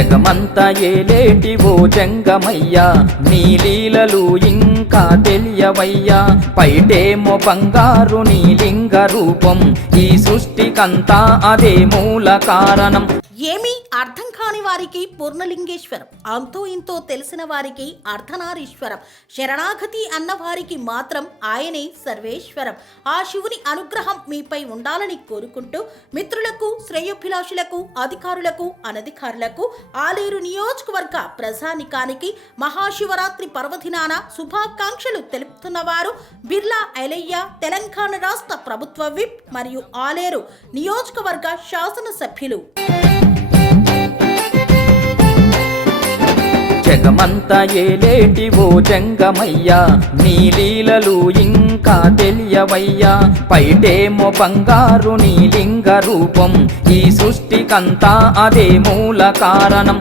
జగమంతా ఏలేటి ఓ జంగమయ్యా, నీ లీలలు ఇంకా తెలియవయ్యా. పైటేమో బంగారు నీ లింగ రూపం, ఈ సృష్టికంతా అదే మూల కారణం. ఏమీ అర్థం కాని వారికి పూర్ణలింగేశ్వరం, అంతో ఇంతో తెలిసిన వారికి అర్ధనారీశ్వరం, శరణాగతి అన్న వారికి మాత్రం ఆయనే సర్వేశ్వరం. ఆ శివుని అనుగ్రహం మీపై ఉండాలని కోరుకుంటూ మిత్రులకు, శ్రేయోభిలాషులకు, అధికారులకు, అనధికారులకు, ఆలేరు నియోజకవర్గ ప్రజానికానికి మహాశివరాత్రి పర్వదినాన శుభాకాంక్షలు తెలుపుతున్నవారు బిర్లా ఎలయ్య, తెలంగాణ రాష్ట్ర ప్రభుత్వ విప్ మరియు ఆలేరు నియోజకవర్గ శాసనసభ్యులు. జగమంతా ఏలేటి ఓ జంగమయ్యా, నీ లీలలు ఇంకా తెలియవయ్యా. పైటేమో బంగారు నీ లింగ రూపం, ఈ సృష్టికంతా అదే మూల కారణం.